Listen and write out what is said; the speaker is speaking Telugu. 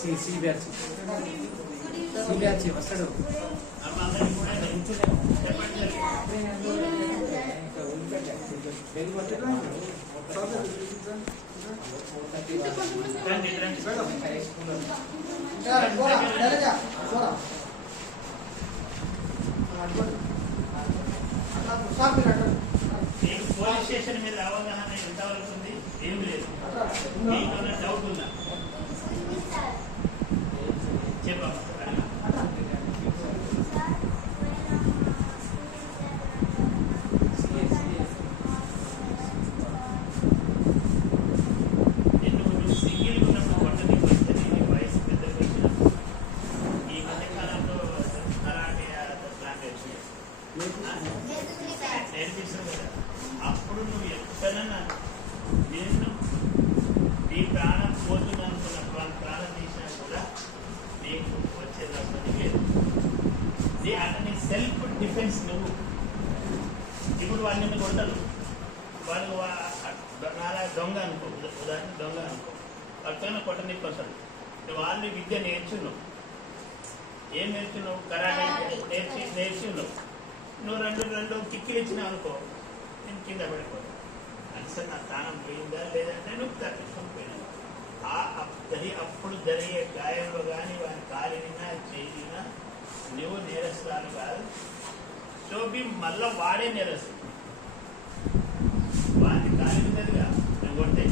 सी बैच వస్తాడు పోలీస్ స్టేషన్ మీద అవగాహన ఎంతవరకు ఉంది? ఏం లేదు. మీకు డౌట్ ఉందా? చెప్పమ్మా. అప్పుడు నువ్వు ఎక్కడన్నా నేను నీ ప్రాణం పోతుందనుకున్న ప్రాణం తీసినా కూడా నీకు వచ్చేది లేదు. అంటే నీ సెల్ఫ్ డిఫెన్స్ నువ్వు. ఇప్పుడు వాడిని కొట్టరు, వాడు నాలా దొంగ అనుకో, ఉదాహరణ దొంగ అనుకో, వాడితో కొట్టనికి వస్తాడు. వాళ్ళు విద్య నేర్చున్నావు. ఏం నేర్చున్నావు? కరాటే నేర్చున్నావు. నువ్వు రెండు కిక్కిలు ఇచ్చినావు అనుకో, నేను కింద పడిపోయాను. అసలు నా స్థానం పోయిందా లేదంటే నువ్వు తప్పించుకొని పోయినావు. అప్పుడు జరిగే గాయంలో కానీ వాని కాలినా చేయినా నువ్వు నేరస్తురాలు కాదు. శోభి మళ్ళా వాడే నేరస్తు. వాడిని కాలి మీదగా నువ్వు కొట్టే